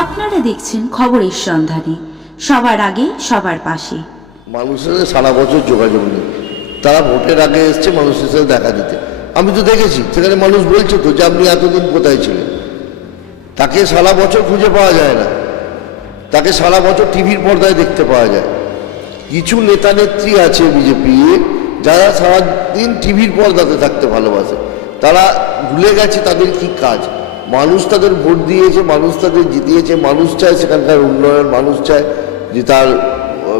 আপনারা দেখছেন খবরের সন্ধানে, সবার আগে সবার পাশে। মানুষের সারা বছর যোগাযোগ নেই, তারা ভোটের আগে এসছে মানুষের সাথে দেখা দিতে। আমি তো দেখেছি সেখানে মানুষ বলছে তো যে আপনি এতদিন কোথায় ছিলেন। তাকে সারা বছর খুঁজে পাওয়া যায় না, তাকে সারা বছর টিভির পর্দায় দেখতে পাওয়া যায়। কিছু নেতা নেত্রী আছে বিজেপি যারা সারাদিন টিভির পর্দাতে থাকতে ভালোবাসে। তারা ভুলে গেছে তাদের কি কাজ। মানুষ তাদের ভোট দিয়েছে, মানুষ তাদের জিতিয়েছে, মানুষ চায় সেখানকার উন্নয়ন, মানুষ চায় যে তার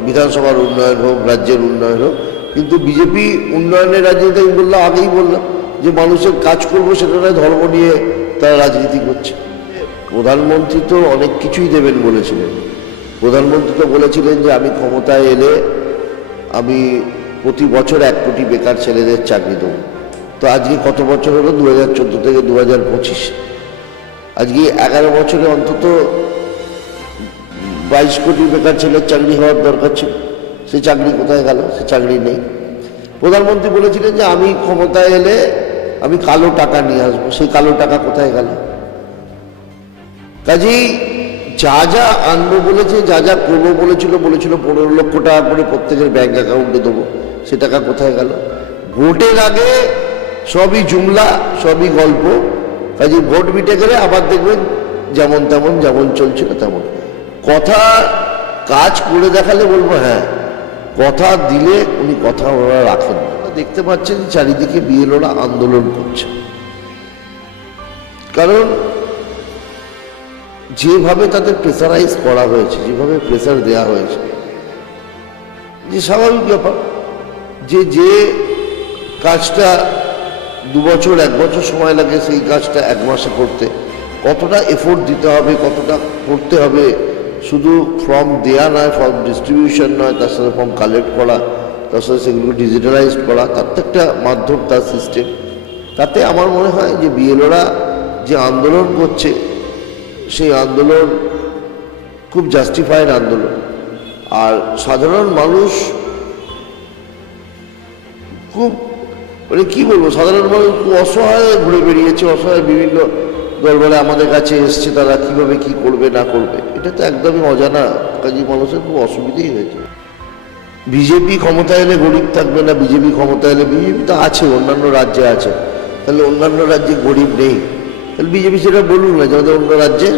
বিধানসভার উন্নয়ন হোক, রাজ্যের উন্নয়ন হোক। কিন্তু বিজেপি উন্নয়নের রাজনীতি, আমি বললাম আগেই বললাম যে মানুষের কাজ করবো সেটা নয়, ধর্ম নিয়ে তারা রাজনীতি করছে। প্রধানমন্ত্রী তো অনেক কিছুই দেবেন বলেছিলেন। প্রধানমন্ত্রী তো বলেছিলেন যে আমি ক্ষমতায় এলে আমি প্রতি বছর 1 কোটি বেকার ছেলেদের চাকরি দেবো। তো আজকে কত বছর হলো? 2014 থেকে 2025, আজকে 11 বছরে অন্তত 22 কোটি বেকার ছেলের চাকরি হওয়ার দরকার ছিল। সে চাকরি কোথায় গেল? সে চাকরি নেই। প্রধানমন্ত্রী বলেছিলেন যে আমি ক্ষমতায় এলে আমি কালো টাকা নিয়ে আসবো, সেই কালো টাকা কোথায় গেল? কাজেই যা যা আনবো বলেছে, যা যা করবো বলেছিল 15 লক্ষ টাকা করে প্রত্যেকের ব্যাংক অ্যাকাউন্টে দেবো, সে টাকা কোথায় গেল? ভোটের আগে সবই জুমলা, সবই গল্প। কাজে ভোট মিটে গেলে আবার দেখবেন যেমন তেমন, যেমন চলছিল তেমন। কথা কাজ করে দেখালে বলবো হ্যাঁ, কথা দিলে উনি কথা ওরা রাখেন। দেখতে পাচ্ছেন চারিদিকে বিএলওরা আন্দোলন করছে, কারণ যেভাবে তাদের প্রেসারাইজ করা হয়েছে, যেভাবে প্রেসার দেওয়া হয়েছে, যে স্বাভাবিক ব্যাপার যে যে কাজটা 2 বছর 1 বছর সময় লাগে সেই কাজটা 1 মাসে করতে কতটা এফোর্ট দিতে হবে, কতটা করতে হবে। শুধু ফর্ম দেয়া নয়, ফর্ম ডিস্ট্রিবিউশন নয়, তার সাথে ফর্ম কালেক্ট করা, তার সাথে সেগুলো ডিজিটালাইজ করা, তার তো একটা মাধ্যম, তার সিস্টেম। তাতে আমার মনে হয় যে বিএলওরা যে আন্দোলন করছে সেই আন্দোলন খুব জাস্টিফাইড আন্দোলন। আর সাধারণ মানুষ খুব মানে কী বলবো, সাধারণ মানুষ খুব অসহায় ঘুরে বেরিয়েছে, অসহায় বিভিন্ন দলবলে আমাদের কাছে এসছে, তারা কীভাবে কী করবে না করবে এটা তো একদমই অজানা। কাজে মানুষের খুব অসুবিধেই হয়েছে। বিজেপি ক্ষমতা এলে গরিব থাকবে না, বিজেপি ক্ষমতা এলে, বিজেপি তো আছে অন্যান্য রাজ্যে আছে, তাহলে অন্যান্য রাজ্যে গরিব নেই? তাহলে বিজেপি সেটা বলুন না, যাদের অন্য রাজ্যে,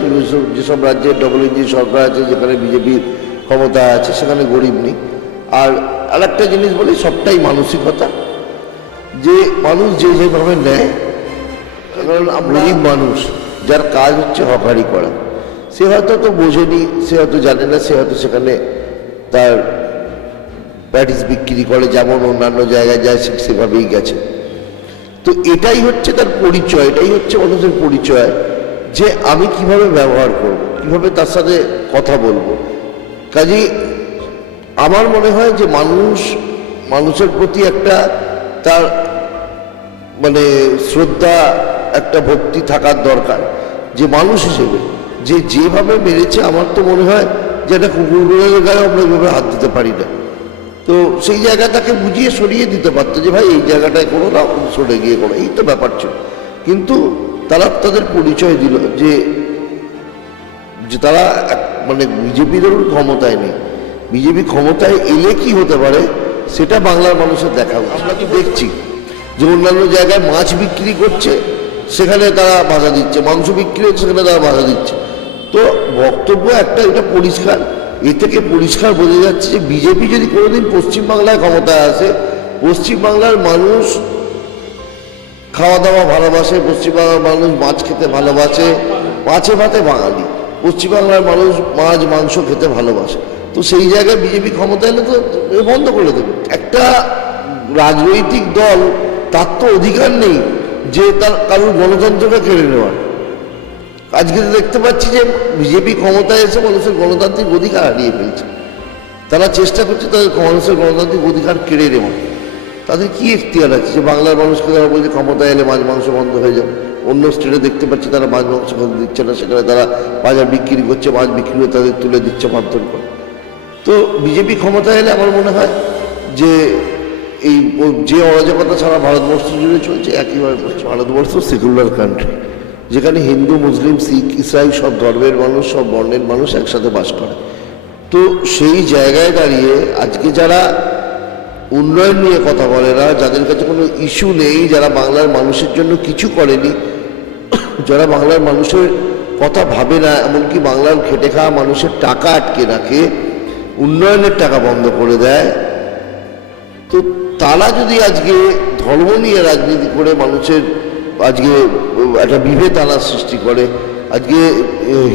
যেসব রাজ্যে ডবল ইঞ্জিন সরকার আছে, যেখানে বিজেপির ক্ষমতা আছে, সেখানে গরিব নেই। আর আরেকটা জিনিস বলি, সবটাই মানসিকতা, যে মানুষ যে যেভাবে নেয়। কারণ আমরা মানুষ, যার কাজ হচ্ছে হকারি করা, সে হয়তো তো বোঝেনি, সে হয়তো জানে না, সে হয়তো সেখানে তার প্যাটিস বিক্রি করে, যেমন অন্যান্য জায়গায় যায় সেভাবেই গেছে। তো এটাই হচ্ছে তার পরিচয়, এটাই হচ্ছে মানুষের পরিচয়, যে আমি কিভাবে ব্যবহার করব, কিভাবে তার সাথে কথা বলবো। কাজেই আমার মনে হয় যে মানুষের প্রতি একটা তার মানে শ্রদ্ধা, একটা ভক্তি থাকার দরকার, যে মানুষ হিসেবে যে যেভাবে মেরেছে। আমার তো মনে হয় যে একটা কুকুরের গায়ে আমরা এইভাবে হাত দিতে পারি না। তো সেই জায়গাটাকে বুঝিয়ে সরিয়ে দিতে পারতো, যে ভাই এই জায়গাটায় করো না, সরে গিয়ে করো, এই তো ব্যাপার ছিল। কিন্তু তারা তাদের পরিচয় দিল যে তারা মানে বিজেপি ধরুন ক্ষমতায় নেই, বিজেপি ক্ষমতায় এলে কি হতে পারে সেটা বাংলার মানুষের দেখা। আমরা তো দেখছি যে অন্যান্য জায়গায় মাছ বিক্রি করছে, সেখানে তারা বাধা দিচ্ছে, মাংস বিক্রি হচ্ছে, সেখানে তারা বাধা দিচ্ছে। তো বক্তব্য একটা, এটা পরিষ্কার, এ থেকে পরিষ্কার বোঝা যাচ্ছে যে বিজেপি যদি কোনোদিন পশ্চিমবাংলায় ক্ষমতায় আসে, পশ্চিমবাংলার মানুষ খাওয়া দাওয়া ভালোবাসে, পশ্চিমবাংলার মানুষ মাছ খেতে ভালোবাসে, মাছে ভাতে বাঙালি, পশ্চিমবাংলার মানুষ মাছ মাংস খেতে ভালোবাসে। তো সেই জায়গায় বিজেপি ক্ষমতা এলে তো বন্ধ করে দেবে। একটা রাজনৈতিক দল, তার তো অধিকার নেই যে তার কারোর গণতন্ত্রটা কেড়ে নেওয়ার। আজকে দেখতে পাচ্ছি যে বিজেপি ক্ষমতায় এসে মানুষের গণতান্ত্রিক অধিকার হারিয়ে ফেলছে। তারা চেষ্টা করছে তাদের মানুষের গণতান্ত্রিক অধিকার কেড়ে নেওয়া। তাদের কি এখতিয়ার আছে যে বাংলার মানুষকে তারা বলছে ক্ষমতায় এলে মাছ মাংস বন্ধ হয়ে যাবে? অন্য স্টেটে দেখতে পাচ্ছি তারা মাছ মাংস দিচ্ছে না, সেখানে তারা বাজার বিক্রি করছে, মাছ বিক্রি করে তাদের তুলে দিচ্ছে মারধর করে। তো বিজেপি ক্ষমতায় এলে আমার মনে হয় যে এই যে অরাজকতা সারা ভারতবর্ষ জুড়ে চলছে, একইভাবে ভারতবর্ষ সেকুলার কান্ট্রি, যেখানে হিন্দু, মুসলিম, শিখ, ইসাই সব ধর্মের মানুষ, সব বর্ণের মানুষ একসাথে বাস করে। তো সেই জায়গায় দাঁড়িয়ে আজকে যারা উন্নয়ন নিয়ে কথা বলে না, যাদের কাছে কোনো ইস্যু নেই, যারা বাংলার মানুষের জন্য কিছু করেনি, যারা বাংলার মানুষের কথা ভাবে না, এমনকি বাংলার খেটে খাওয়া মানুষের টাকা আটকে রাখে, উন্নয়নের টাকা বন্ধ করে দেয়, তো তারা যদি আজকে ধর্ম নিয়ে রাজনীতি করে মানুষের আজকে একটা বিভেদ আনার সৃষ্টি করে, আজকে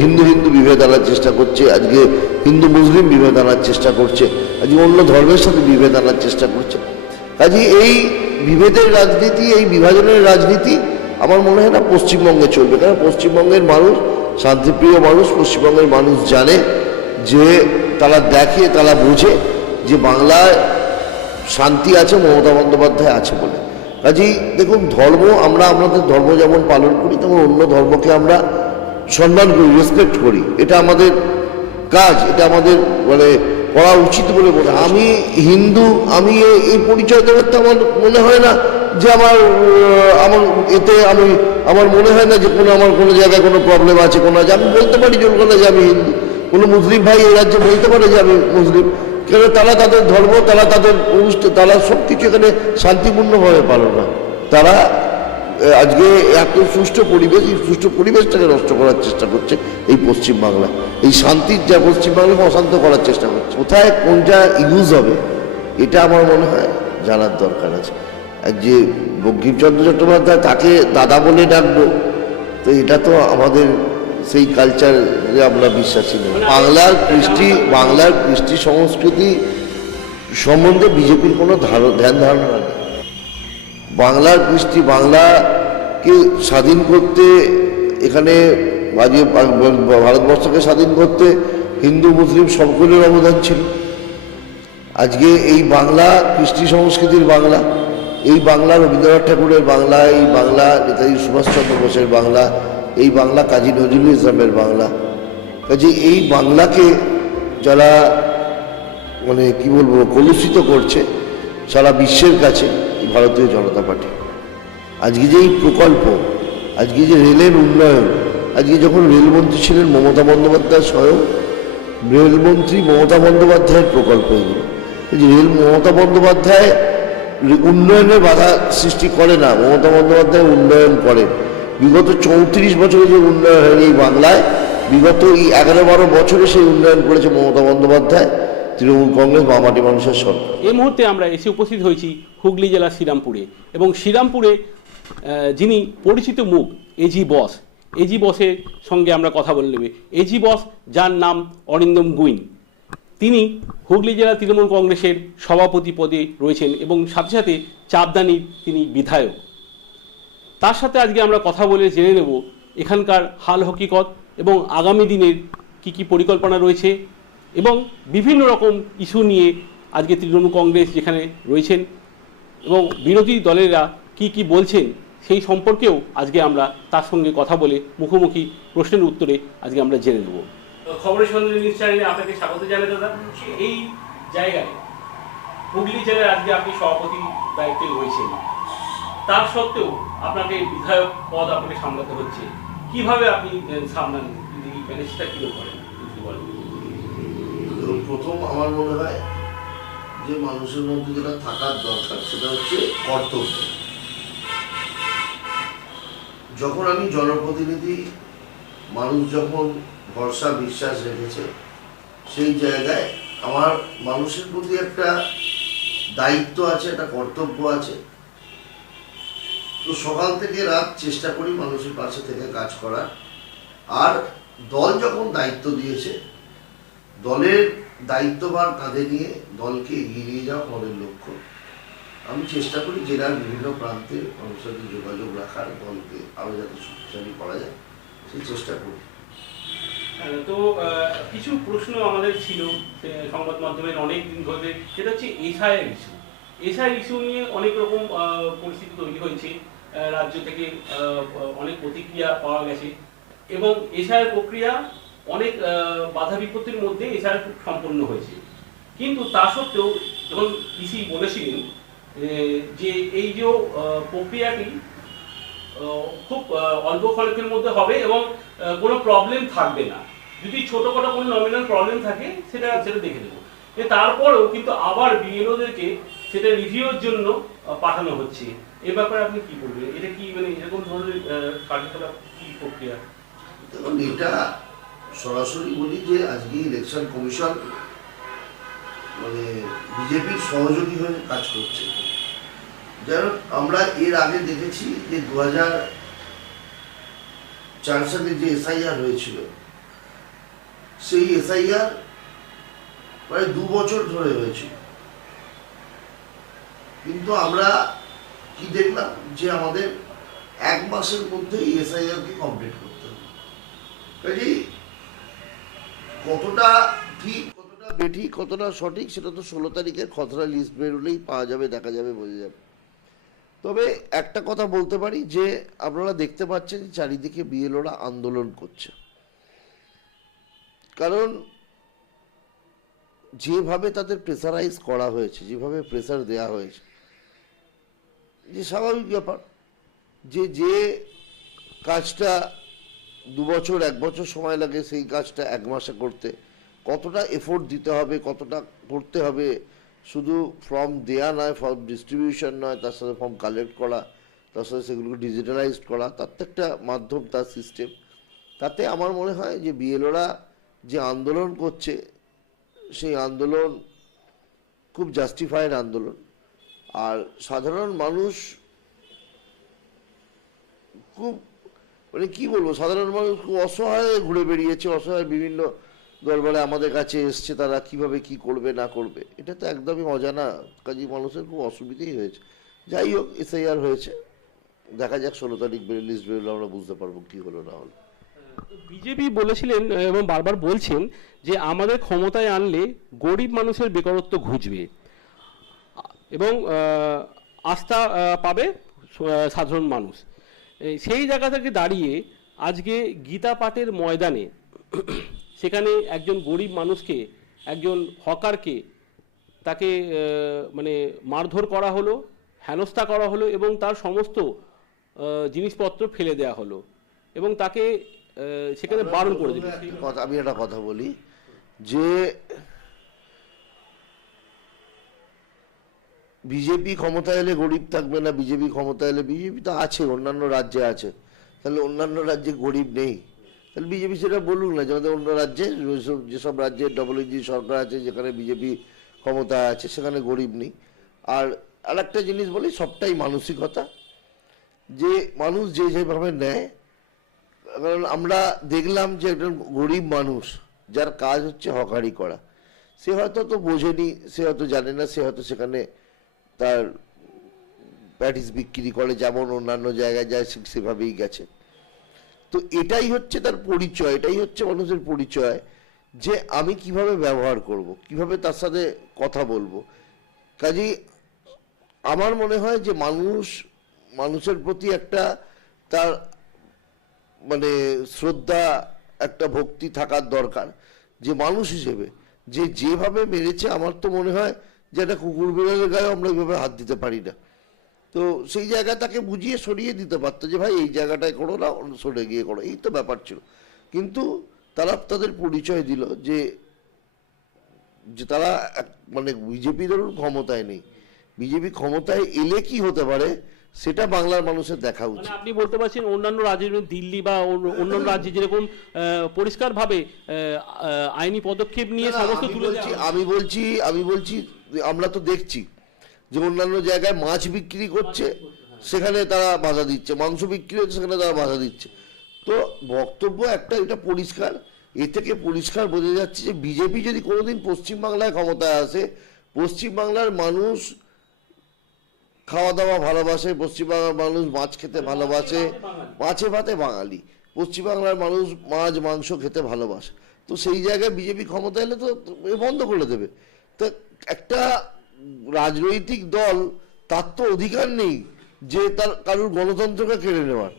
হিন্দু হিন্দু বিভেদ আনার চেষ্টা করছে, আজকে হিন্দু মুসলিম বিভেদ আনার চেষ্টা করছে, আজকে অন্য ধর্মের সাথে বিভেদ আনার চেষ্টা করছে, কাজে এই বিভেদের রাজনীতি, এই বিভাজনের রাজনীতি আমার মনে হয় না পশ্চিমবঙ্গে চলবে। কারণ পশ্চিমবঙ্গের মানুষ শান্তিপ্রিয় মানুষ, পশ্চিমবঙ্গের মানুষ জানে যে, তারা দেখে, তারা বোঝে যে বাংলায় শান্তি আছে, মমতা বন্দ্যোপাধ্যায় আছে বলে। কাজেই দেখুন, ধর্ম, আমরা আমাদের ধর্ম যেমন পালন করি, তেমন অন্য ধর্মকে আমরা সম্মান করি, রেসপেক্ট করি, এটা আমাদের কাজ, এটা আমাদের মানে করা উচিত বলে মনে হয়। আমি হিন্দু, আমি এই পরিচয় দেওয়ার তো আমার মনে হয় না যে আমার এতে আমার মনে হয় না যে আমার কোনো জায়গায় কোনো প্রবলেম আছে, কোনো আছে। আমি বলতে পারি জোর করে যে আমি হিন্দু, কোনো মুসলিম ভাই এই রাজ্যে বলতে পারে যে আমি মুসলিম, কেন তারা তাদের ধর্ম, তারা তাদের অনুষ্ঠান, তারা সব কিছু এখানে শান্তিপূর্ণভাবে পালন না। তারা আজকে এত সুষ্ঠু পরিবেশ, এই সুষ্ঠু পরিবেশটাকে নষ্ট করার চেষ্টা করছে এই পশ্চিমবাংলা, এই শান্তির যা পশ্চিমবাংলাকে অশান্ত করার চেষ্টা করছে। কোথায় কোনটা ইউজ হবে এটা আমার মনে হয় জানার দরকার আছে। আর যে বঙ্কিমচন্দ্র চট্টোপাধ্যায়, তাকে দাদা বলে ডাকবো, তো এটা তো আমাদের সেই কালচারে আমরা বিশ্বাসী নই। বাংলার কৃষ্টি সংস্কৃতি সম্বন্ধে বিজেপির কোনো ধ্যান ধারণা নেই। বাংলার কৃষ্টি, বাংলাকে স্বাধীন করতে, এখানে ভারতবর্ষকে স্বাধীন করতে হিন্দু মুসলিম সকলের অবদান ছিল। আজকে এই বাংলা কৃষ্টি সংস্কৃতির বাংলা, এই বাংলা রবীন্দ্রনাথ ঠাকুরের বাংলা, এই বাংলা নেতাজি সুভাষচন্দ্র বোসের বাংলা, এই বাংলা কাজী নজরুল ইসলামের বাংলা। কাজে এই বাংলাকে যারা মানে কি বলবো কলুষিত করছে সারা বিশ্বের কাছে এই ভারতীয় জনতা পার্টি। আজকে যে এই প্রকল্প, আজকে যে রেলের উন্নয়ন, আজকে যখন রেলমন্ত্রী ছিলেন মমতা বন্দ্যোপাধ্যায়, স্বয়ং রেলমন্ত্রী মমতা বন্দ্যোপাধ্যায়ের প্রকল্প এগুলো। রেল মমতা বন্দ্যোপাধ্যায় উন্নয়নের বাধা সৃষ্টি করে না, মমতা বন্দ্যোপাধ্যায় উন্নয়ন করেন। বিগত 34 বছরে যে উন্নয়ন হয়নি এই বাংলায়, বিগত এই 11-12 বছরে সেই উন্নয়ন করেছে মমতা বন্দ্যোপাধ্যায়, তৃণমূল কংগ্রেস, বামাটি মানুষের সরকার। এই মুহূর্তে আমরা এসে উপস্থিত হয়েছি হুগলি জেলার শ্রীরামপুরে, এবং শ্রীরামপুরে যিনি পরিচিত মুখ এজি বস, এজি বসের সঙ্গে আমরা কথা বলে নেব। এজি বস, যার নাম অরিন্দম গুইন, তিনি হুগলি জেলা তৃণমূল কংগ্রেসের সভাপতি পদে রয়েছেন এবং সাথে সাথে চাপদানির তিনি বিধায়ক। তার সাথে আজকে আমরা কথা বলে জেনে নেব এখানকার হাল হকিকত এবং আগামী দিনের কি পরিকল্পনা রয়েছে, এবং বিভিন্ন রকম ইস্যু নিয়ে আজকে তৃণমূল কংগ্রেস যেখানে রয়েছেন এবং বিরোধী দলেরা কি বলছেন সেই সম্পর্কেও আজকে আমরা তার সঙ্গে কথা বলে মুখোমুখি প্রশ্নের উত্তরে আজকে আমরা জেনে নেব। খবরের সন্ধানে নিউজ চ্যানেলে আপনাকে স্বাগত জানাই দাদা। এই জায়গায় হুগলি জেলায় আজকে আপনি সভাপতি দায়িত্বে রয়েছেন, তার সত্ত্বেও আপনাকে বিধায়ক পদ আপনাকে সামলাতে হচ্ছে, কিভাবে আপনি সামলান, ম্যানেজটা কি করেন? প্রথম আমার মনে হয় যে মানুষের মধ্যে যেটা থাকার দরকার সেটা হচ্ছে কর্তব্য। যখন আমি জনপ্রতিনিধি, মানুষ যখন ভরসা বিশ্বাস রেখেছে, সেই জায়গায় আমার মানুষের প্রতি একটা দায়িত্ব আছে, একটা কর্তব্য আছে। তো সকাল থেকে রাত চেষ্টা করি মানুষের পাশে থেকে কাজ করার। আর দল যখন দায়িত্ব দিয়েছে, দলের দায়িত্বভার কাঁধে নিয়ে দলকে এগিয়ে নিয়ে যাওয়া আমাদের লক্ষ্য। আমি চেষ্টা করি জেলার বিভিন্ন প্রান্তে মানুষের সাথে যোগাযোগ রাখার, দলকে আরও যাতে শক্তিশালী করা যায় সেই চেষ্টা করি। তো কিছু প্রশ্ন আমাদের ছিল সংবাদ মাধ্যমের অনেক দিন ধরে, সেটা হচ্ছে এসআইয়ের ইস্যু। এসআইয়ের ইস্যু নিয়ে অনেক রকম পরিস্থিতি তৈরি হয়েছে, রাজ্য থেকে অনেক প্রতিক্রিয়া পাওয়া গেছে, এবং এসআইয়ের প্রক্রিয়া অনেক বাধা বিপত্তির মধ্যে এসআইআর সম্পন্ন হয়েছে। কিন্তু তা সত্ত্বেও যখন ইসি বলেছিলেন যে এই যে প্রক্রিয়াটি খুব অল্প খরচের মধ্যে হবে এবং কোনো প্রবলেম থাকবে না। যদি ছোটখাটো কোনো নমিনাল প্রবলেম থাকে সেটা দেখে দেবো। তারপরেও কিন্তু আবার বিএলওদেরকে সেটা রিভিউর জন্য পাঠানো হচ্ছে। এ ব্যাপারে আপনি কি বলবেন? এটা কি মানে এরকম ধরনের কার্যকলাপ কি প্রক্রিয়া? দেখুন, এটা সরাসরি বলি যে আজকে ইলেকশন কমিশন মানে বিজেপির সহযোগী হয়ে কাজ করছে। যেন আমরা এর আগে দেখেছি যে 2004 সালে যে এসআইআর হয়েছিল, সেই এসআইআর প্রায় 2 বছর ধরে হয়েছিল, কিন্তু আমরা কি দেখলাম যে আমাদের 1 মাসের মধ্যে এসআইআর কে কমপ্লিট করতে হবে। কাজেই কতটা ঠিক, কতটা বেঠিক, কতটা সঠিক সেটা তো 16 তারিখের খসড়া লিস্ট বেরোলেই পাওয়া যাবে, দেখা যাবে, বোঝা যাবে। তবে একটা কথা বলতে পারি যে আপনারা দেখতে পাচ্ছেন চারিদিকে বিএলওরা আন্দোলন করছে, কারণ যেভাবে তাদের প্রেসারাইজ করা হয়েছে, যেভাবে প্রেসার দেয়া হয়েছে, যে স্বাভাবিক ব্যাপার যে কাজটা 2 বছর 1 বছর সময় লাগে সেই কাজটা 1 মাসে করতে কতটা এফোর্ট দিতে হবে, কতটা করতে হবে, শুধু ফর্ম দেয়া নয়, ফর্ম ডিস্ট্রিবিউশন নয়, তার সাথে ফর্ম কালেক্ট করা, তার সাথে সেগুলোকে ডিজিটালাইজড করা, তার তো একটা মাধ্যম, তার সিস্টেম। তাতে আমার মনে হয় যে বিএলওরা যে আন্দোলন করছে সেই আন্দোলন খুব জাস্টিফাইড আন্দোলন। আর সাধারণ মানুষ খুব মানে কি বলবো, সাধারণ মানুষ খুব অসহায় ঘুরে বেরিয়েছে, অসহায় বিভিন্ন দরবারে আমাদের কাছে এসছে, তারা কিভাবে কি করবে না করবে এটা তো একদমই অজানা। কাজী মানুষের খুব অসুবিধেই হয়েছে। যাই হোক, এসআইআর হয়েছে, দেখা যাক 16 তারিখ লিস্ট বেরোলে আমরা বুঝতে পারবো কি হলো না হলো। বিজেপি বলেছিলেন এবং বারবার বলছেন যে আমাদের ক্ষমতায় আনলে গরিব মানুষের বেকারত্ব ঘুচবে এবং আস্থা পাবে সাধারণ মানুষ। সেই জায়গা থেকে দাঁড়িয়ে আজকে গীতা পাঠের ময়দানে সেখানে একজন গরিব মানুষকে, একজন হকারকে তাকে মানে মারধর করা হলো, হেনস্থা করা হলো এবং তার সমস্ত জিনিসপত্র ফেলে দেওয়া হলো এবং তাকে সেখানে বারণ করে দিল। আমি একটা কথা বলি যে বিজেপি ক্ষমতা এলে গরিব থাকবে না, বিজেপি ক্ষমতা এলে, বিজেপি তো আছে, অন্যান্য রাজ্যে আছে, তাহলে অন্যান্য রাজ্যে গরিব নেই? তাহলে বিজেপি সেটা বলুক না যে আমাদের অন্য রাজ্যে, যেসব রাজ্যে ডবল ইঞ্জিন সরকার আছে, যেখানে বিজেপি ক্ষমতা আছে, সেখানে গরিব নেই। আর আরেকটা জিনিস বলি, সবটাই মানসিকতা, যে মানুষ যে যেভাবে নেয়। কারণ আমরা দেখলাম যে একজন গরিব মানুষ যার কাজ হচ্ছে হকারি করা, সে হয়তো তো বোঝেনি, সে হয়তো জানে না, সে হয়তো সেখানে তার প্যাটিস বিক্রি করে, যেমন অন্যান্য জায়গায় যায় সেভাবেই গেছে। তো এটাই হচ্ছে তার পরিচয়, এটাই হচ্ছে মানুষের পরিচয়, যে আমি কিভাবে ব্যবহার করব, কিভাবে তার সাথে কথা বলবো। কাজেই আমার মনে হয় যে মানুষের প্রতি একটা তার মানে শ্রদ্ধা, একটা ভক্তি থাকার দরকার, যে মানুষ হিসেবে যেভাবে মেরেছে, আমার তো মনে হয় যে একটা কুকুর বিড়ালের গায়ে আমরা এইভাবে হাত দিতে পারি না। তো সেই জায়গায় তাকে বুঝিয়ে সরিয়ে দিতে পারতো যে ভাই এই জায়গাটায় করো না, সরে গিয়ে করো, এই তো ব্যাপার ছিল। কিন্তু তারা তাদের পরিচয় দিল যে তারা মানে বিজেপি ধরুন ক্ষমতায় নেই, বিজেপি ক্ষমতায় এলে কি হতে পারে সেটা বাংলার মানুষের দেখা উচিত। আপনি বলতে পারছেন অন্যান্য রাজ্যে, দিল্লি বা অন্যান্য রাজ্যে যেরকম পরিষ্কারভাবে আইনি পদক্ষেপ নিয়ে সমস্ত তুলে আমি বলছি আমরা তো দেখছি যে অন্যান্য জায়গায় মাছ বিক্রি করছে, সেখানে তারা বাধা দিচ্ছে, মাংস বিক্রি হচ্ছে, সেখানে তারা বাধা দিচ্ছে। তো বক্তব্য একটা, এটা পরিষ্কার, এ থেকে পরিষ্কার বোঝা যাচ্ছে যে বিজেপি যদি কোনোদিন পশ্চিমবাংলায় ক্ষমতায় আসে, পশ্চিমবাংলার মানুষ খাওয়া দাওয়া ভালোবাসে, পশ্চিমবাংলার মানুষ মাছ খেতে ভালোবাসে, মাছে ভাতে বাঙালি, পশ্চিমবাংলার মানুষ মাছ মাংস খেতে ভালোবাসে। তো সেই জায়গায় বিজেপি ক্ষমতা এলে তো বন্ধ করে দেবে। তো একটা রাজনৈতিক দল, তার তো অধিকার নেই যে তার কারোর গণতন্ত্রকে কেড়ে নেওয়ার।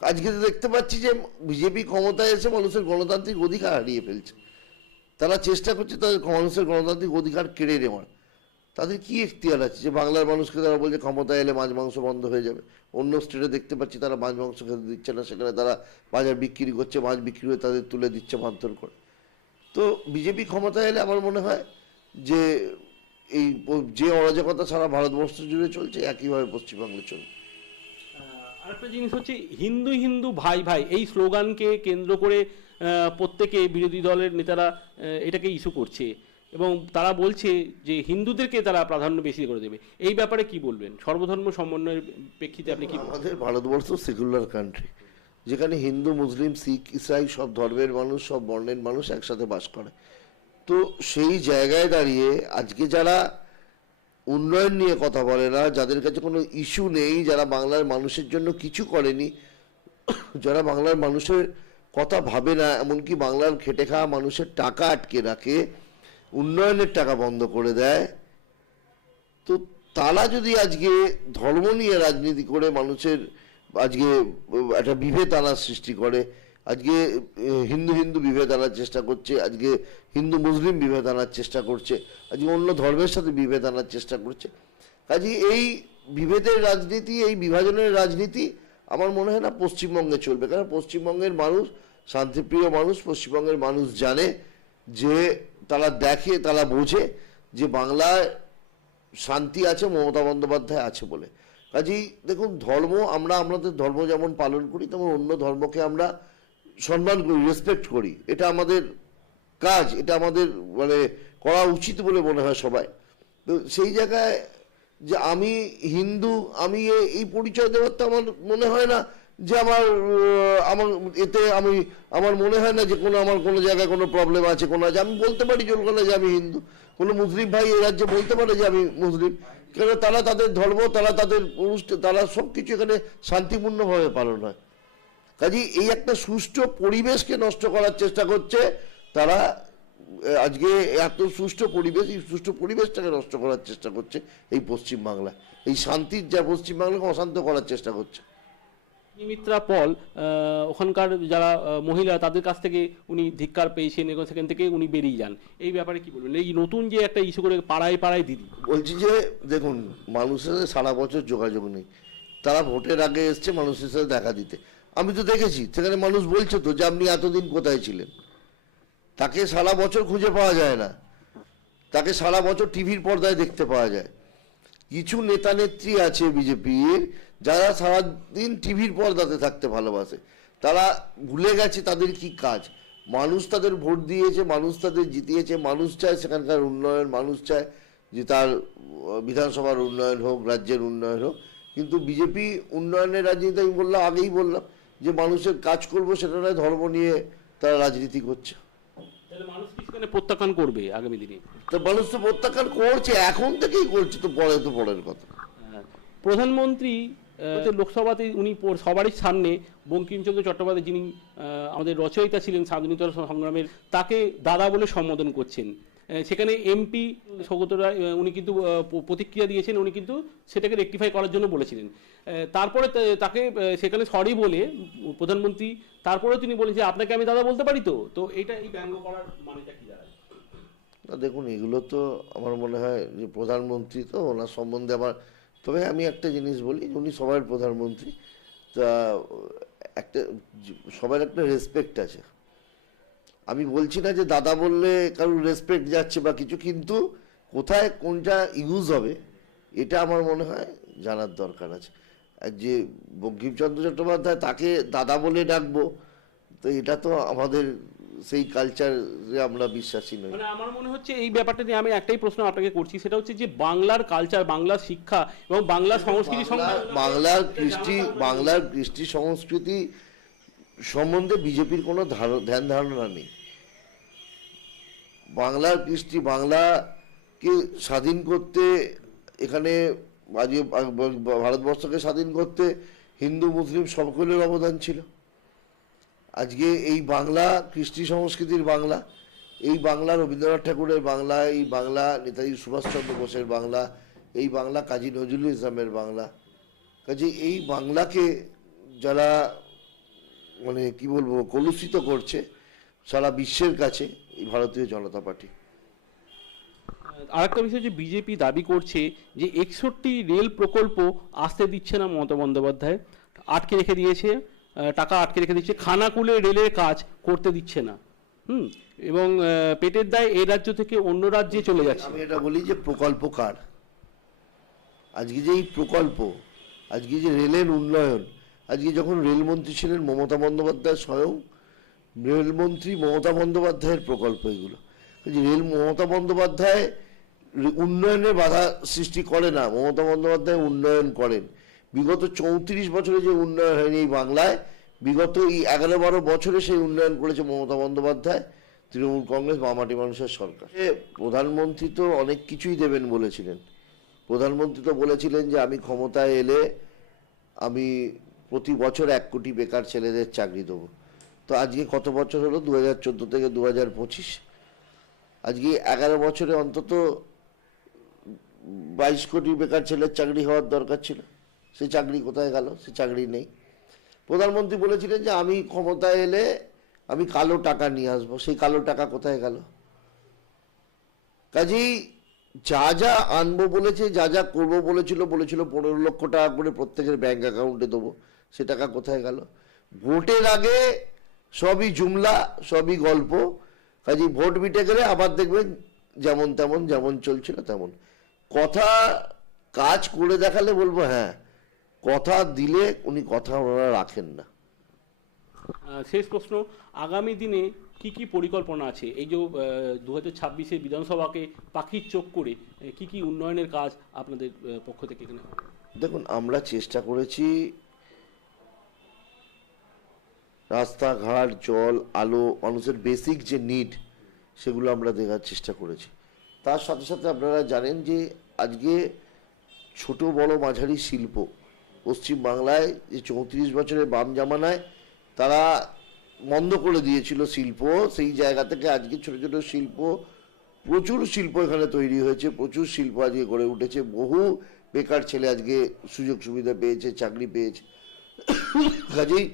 আজকে দেখতে পাচ্ছি যে বিজেপি ক্ষমতায় এসে মানুষের গণতান্ত্রিক অধিকার হারিয়ে ফেলছে, তারা চেষ্টা করছে তাদের মানুষের গণতান্ত্রিক অধিকার কেড়ে নেওয়ার। তাদের কি এখতিয়ার আছে যে বাংলার মানুষকে তারা বলছে ক্ষমতায় এলে মাছ মাংস বন্ধ হয়ে যাবে? অন্য স্টেটে দেখতে পাচ্ছি তারা মাছ মাংস খেতে দিচ্ছে না, সেখানে তারা বাজার বিক্রি করছে, মাছ বিক্রি করে তাদের তুলে দিচ্ছে মারধর করে। তো বিজেপি ক্ষমতায় এলে আমার মনে হয় যে এই যে অরাজকতা সারা ভারতবর্ষ জুড়ে চলছে একইভাবে পশ্চিমবঙ্গে চলবে। আরেকটা জিনিস হচ্ছে হিন্দু হিন্দু ভাই ভাই এই স্লোগানকে কেন্দ্র করে প্রত্যেকে বিরোধী দলের নেতারা এটাকে ইস্যু করছে এবং তারা বলছে যে হিন্দুদেরকে তারা প্রাধান্য বেশি করে দেবে। এই ব্যাপারে কি বলবেন? সর্বধর্ম সমন্বয়ের প্রেক্ষিতে আপনি কি বলবেন? আমাদের ভারতবর্ষ সেকুলার কান্ট্রি, যেখানে হিন্দু মুসলিম শিখ ইসাই সব ধর্মের মানুষ সব বর্ণের মানুষ একসাথে বাস করে। তো সেই জায়গায় দাঁড়িয়ে আজকে যারা উন্নয়ন নিয়ে কথা বলে না, যাদের কাছে কোনো ইস্যু নেই, যারা বাংলার মানুষের জন্য কিছু করেনি, যারা বাংলার মানুষের কথা ভাবে না, এমনকি বাংলার খেটে খাওয়া মানুষের টাকা আটকে রাখে, উন্নয়নের টাকা বন্ধ করে দেয়, তো তারা যদি আজকে ধর্ম নিয়ে রাজনীতি করে মানুষের আজকে একটা বিভেদ আনার সৃষ্টি করে, আজকে হিন্দু হিন্দু বিভেদ আনার চেষ্টা করছে, আজকে হিন্দু মুসলিম বিভেদ আনার চেষ্টা করছে, আজকে অন্য ধর্মের সাথে বিভেদ আনার চেষ্টা করছে, কাজে এই বিভেদের রাজনীতি, এই বিভাজনের রাজনীতি আমার মনে হয় না পশ্চিমবঙ্গে চলবে। কারণ পশ্চিমবঙ্গের মানুষ শান্তিপ্রিয় মানুষ, পশ্চিমবঙ্গের মানুষ জানে যে, তারা দেখে, তারা বোঝে যে বাংলায় শান্তি আছে, মমতা বন্দ্যোপাধ্যায় আছে বলে। কাজেই দেখুন, ধর্ম আমরা আমাদের ধর্ম যেমন পালন করি, তেমন অন্য ধর্মকে আমরা সম্মান করি, রেসপেক্ট করি, এটা আমাদের কাজ, এটা আমাদের মানে করা উচিত বলে মনে হয় সবাই। তো সেই জায়গায় যে আমি হিন্দু, আমি এই পরিচয় দেওয়ার তো আমার মনে হয় না যে আমার এতে আমার মনে হয় না যে আমার কোনো জায়গায় কোনো প্রবলেম আছে, কোনো আছে। আমি বলতে পারি জলগোলা যে আমি হিন্দু, কোনো মুসলিম ভাই এই রাজ্যে বলতে পারে যে আমি মুসলিম, কেন তারা তাদের ধর্ম, তারা তাদের অনুষ্ঠান, তারা সব কিছু এখানে শান্তিপূর্ণভাবে পালন হয়। কাজেই এই একটা সুষ্ঠু পরিবেশকে নষ্ট করার চেষ্টা করছে তারা। আজকে এত সুষ্ঠু পরিবেশ, এই সুষ্ঠু পরিবেশটাকে নষ্ট করার চেষ্টা করছে এই পশ্চিমবাংলা, এই শান্তির যা পশ্চিমবাংলাকে অশান্ত করার চেষ্টা করছে। মিত্রা পল ওখানকার যারা মহিলা, তাদের কাছ থেকে উনি ধিক্কার পেয়েছেন এবং সেখান থেকে উনি বেরিয়ে যান। এই ব্যাপারে কি বলবেন? এই নতুন যে একটা ইস্যু করে পাড়ায় পাড়ায় দিদি, বলছি যে দেখুন, মানুষের সাথে সারা বছর যোগাযোগ নেই, তারা ভোটের আগে এসছে মানুষের সাথে দেখা দিতে। আমি তো দেখেছি সেখানে মানুষ বলছে তো যে আপনি এতদিন কোথায় ছিলেন। তাকে সারা বছর খুঁজে পাওয়া যায় না, তাকে সারা বছর টিভির পর্দায় দেখতে পাওয়া যায়। কিছু নেতা নেত্রী আছে বিজেপির যারা সারাদিন টিভির পর্দাতে থাকতে ভালোবাসে, তারা ভুলে গেছে তাদের কি কাজ। মানুষ তাদের ভোট দিয়েছে, মানুষ তাদের জিতিয়েছে, মানুষ চায় সেখানকার উন্নয়ন, মানুষ চায় যে তার বিধানসভার উন্নয়ন হোক, রাজ্যের উন্নয়ন হোক। কিন্তু বিজেপি উন্নয়নের রাজনীতি, আমি বললাম, আগেই বললাম যে মানুষের কাজ করবো, সেটা নয় ধর্ম নিয়ে তারা রাজনীতি করছে। মানুষ কি সেখানে প্রত্যাখ্যান করবে আগামী দিনে? তো মানুষ তো প্রত্যাখ্যান করছে, এখন থেকেই করছে, তো পরের কথা। প্রধানমন্ত্রী লোকসভাতে উনি সবারই সামনে বঙ্কিমচন্দ্র চট্টোপাধ্যায়, যিনি আমাদের রচয়িতা ছিলেন স্বাধীনতা সংগ্রামের, তাকে দাদা বলে সম্বোধন করছেন। সেখানে এমপি সৌগত রায় উনি কিন্তু প্রতিক্রিয়া দিয়েছেন, উনি কিন্তু সেটাকে রেকটিফাই করার জন্য বলেছিলেন। তারপরে তাকে সেখানে সরি বলে প্রধানমন্ত্রী, তারপরেও তিনি বলেন যে আপনাকে আমি দাদা বলতে পারি। তো এইটা, এই ব্যঙ্গ করার মানেটা কি দাঁড়ায়? না দেখুন, এগুলো তো আমার মনে হয় যে প্রধানমন্ত্রী, তো ওনার সম্বন্ধে আমার, তবে আমি একটা জিনিস বলি, উনি সবার প্রধানমন্ত্রী, তা একটা সবার একটা রেসপেক্ট আছে। আমি বলছি না যে দাদা বললে কারোর রেসপেক্ট যাচ্ছে বা কিছু, কিন্তু কোথায় কোনটা ইউজ হবে এটা আমার মনে হয় জানার দরকার আছে। আর যে বঙ্কিমচন্দ্র চট্টোপাধ্যায়, তাকে দাদা বলে ডাকবো, তো এটা তো আমাদের সেই কালচারে আমরা বিশ্বাসী নই। মানে আমার মনে হচ্ছে এই ব্যাপারটা নিয়ে আমি একটাই প্রশ্ন আপনাকে করছি, সেটা হচ্ছে যে বাংলার কালচার, বাংলার শিক্ষা এবং বাংলার সংস্কৃতির সঙ্গে বাংলার কৃষ্টি সংস্কৃতি সম্বন্ধে বিজেপির কোনো ধ্যান ধারণা নেই। বাংলার কৃষ্টি, বাংলাকে স্বাধীন করতে, এখানে আজকে ভারতবর্ষকে স্বাধীন করতে হিন্দু মুসলিম সকলের অবদান ছিল। আজকে এই বাংলা কৃষ্টি সংস্কৃতির বাংলা, এই বাংলা রবীন্দ্রনাথ ঠাকুরের বাংলা, এই বাংলা নেতাজি সুভাষচন্দ্র বোসের বাংলা, এই বাংলা কাজী নজরুল ইসলামের বাংলা। কাজে এই বাংলাকে যারা মানে কি বলবো কলুষিত করছে সারা বিশ্বের কাছে, এই ভারতীয় জনতা পার্টি। আরেকটা বিষয় যে বিজেপি দাবি করছে যে 61 রেল প্রকল্প আসতে দিচ্ছে না মমতা বন্দ্যোপাধ্যায়, আটকে রেখে দিয়েছে, টাকা আটকে রেখে দিচ্ছে, খানাকুলে রেলের কাজ করতে দিচ্ছে না। এবং পেটের দায় এই রাজ্য থেকে অন্য রাজ্যে চলে যাচ্ছে। আমি এটা বলি যে প্রকল্প কার, আজকে যে এই প্রকল্প, আজকে যে রেলের উন্নয়ন, আজকে যখন রেলমন্ত্রী ছিলেন মমতা বন্দ্যোপাধ্যায়, স্বয়ং রেলমন্ত্রী মমতা বন্দ্যোপাধ্যায়ের প্রকল্প এগুলো। রেল মমতা বন্দ্যোপাধ্যায় উন্নয়নের বাধা সৃষ্টি করে না, মমতা বন্দ্যোপাধ্যায় উন্নয়ন করেন। বিগত 34 বছরে যে উন্নয়ন হয়নি এই বাংলায়, বিগত এই 11-12 বছরে সেই উন্নয়ন করেছে মমতা বন্দ্যোপাধ্যায়, তৃণমূল কংগ্রেস মামাটি মানুষের সরকার। প্রধানমন্ত্রী তো অনেক কিছুই দেবেন বলেছিলেন। প্রধানমন্ত্রী তো বলেছিলেন যে আমি ক্ষমতায় এলে আমি প্রতি বছর 1 কোটি বেকার ছেলেদের চাকরি দেবো। তো আজকে কত বছর হলো? 2014 থেকে 2025, আজকে 11 বছরে অন্তত 22 কোটি বেকার ছেলের চাকরি হওয়ার দরকার ছিল। সেই চাকরি কোথায় গেল? সে চাকরি নেই। প্রধানমন্ত্রী বলেছিলেন যে আমি ক্ষমতায় এলে আমি কালো টাকা নিয়ে আসবো, সেই কালো টাকা কোথায় গেল? কাজেই যা যা আনবো বলেছে, যা যা করবো বলেছিল 15 লক্ষ টাকা করে প্রত্যেকের ব্যাংক অ্যাকাউন্টে দেবো, সে টাকা কোথায় গেল? ভোটের আগে সবই জুমলা, সবই গল্প। কাজেই ভোট মিটে গেলে আবার দেখবেন যেমন তেমন, যেমন চলছিল তেমন। কথা কাজ করে দেখালে বলবো হ্যাঁ, কথা দিলে উনি কথা ওনারা রাখেন না। শেষ প্রশ্ন, আগামী দিনে কি কি পরিকল্পনা আছে? এই যে 2026 বিধানসভাকে পাখির চোখ করে কি কি উন্নয়নের কাজ আপনাদের পক্ষ থেকে এখানে? দেখুন, আমরা চেষ্টা করেছি রাস্তাঘাট, জল, আলো, মানুষের বেসিক যে নিড সেগুলো আমরা দেখার চেষ্টা করেছি। তার সাথে সাথে আপনারা জানেন যে আজকে ছোট বড় মাঝারি শিল্প পশ্চিমবাংলায় যে 34 বছরের বাম জামানায় তারা বন্ধ করে দিয়েছিল শিল্প, সেই জায়গা থেকে আজকে ছোট ছোট শিল্প, প্রচুর শিল্প এখানে তৈরি হয়েছে, প্রচুর শিল্প আজকে গড়ে উঠেছে। বহু বেকার ছেলে আজকে সুযোগ সুবিধা পেয়েছে, চাকরি পেয়েছে। কাজেই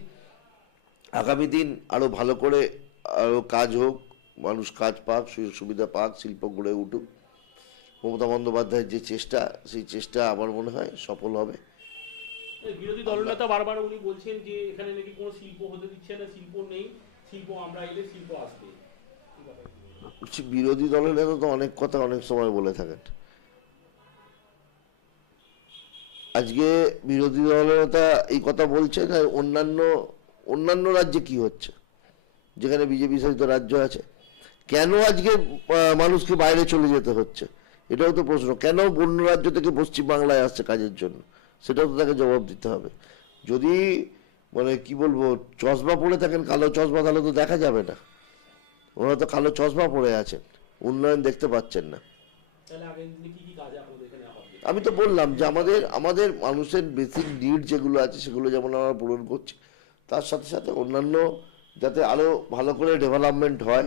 আগামী দিন আরও ভালো করে আরও কাজ হোক, মানুষ কাজ পাক, সুযোগ সুবিধা পাক, শিল্প গড়ে উঠুক। মমতা বন্দ্যোপাধ্যায়ের যে চেষ্টা, সেই চেষ্টা আমার মনে হয় সফল হবে। বিরোধী দলনেতা বারবার উনি বলছেন যে এখানে নাকি কোনো শিল্প হতে দিচ্ছে না, শিল্প নেই, শিল্প আমরা এলে শিল্প আসবে। বিরোধী দলের নেতা তো অনেক কথা অনেক সময় বলে থাকেন। আজকে বিরোধী দলের নেতা এই কথা বলছেন, আর অন্যান্য রাজ্যে কি হচ্ছে, যেখানে বিজেপি শাসিত রাজ্য আছে? কেন আজকে মানুষকে বাইরে চলে যেতে হচ্ছে? এটাও তো প্রশ্ন। কেন অন্য রাজ্য থেকে পশ্চিমবাংলায় আসছে কাজের জন্য? সেটাও তো তাকে জবাব দিতে হবে। যদি মানে কি বলবো, চশমা পরে থাকেন, কালো চশমা, তাহলে তো দেখা যাবে না। ওনারা তো কালো চশমা পরে আছেন, উন্নয়ন দেখতে পাচ্ছেন না। আমি তো বললাম যে আমাদের মানুষের বেসিক নিড যেগুলো আছে সেগুলো যেমন আমরা পূরণ করছি, তার সাথে সাথে অন্যান্য যাতে আরও ভালো করে ডেভেলপমেন্ট হয়,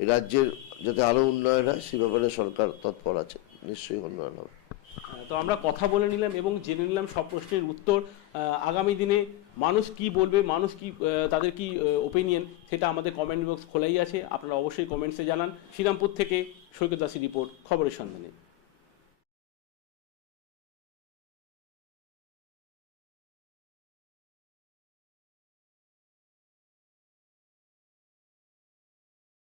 এই রাজ্যের যাতে আরও উন্নয়ন হয়, সে ব্যাপারে সরকার তৎপর আছে। নিশ্চয়ই উন্নয়ন হবে। তো আমরা কথা বলে নিলাম এবং জেনে নিলাম সব প্রশ্নের উত্তর। আগামী দিনে মানুষ কি বলবে, মানুষ কি তাদের কি ওপিনিয়ন, সেটা আমাদের কমেন্ট বক্স খোলাই আছে, আপনারা অবশ্যই কমেন্টসে জানান। শ্রীরামপুর থেকে সৈকত দাসী রিপোর্ট, খবরের সন্ধানে।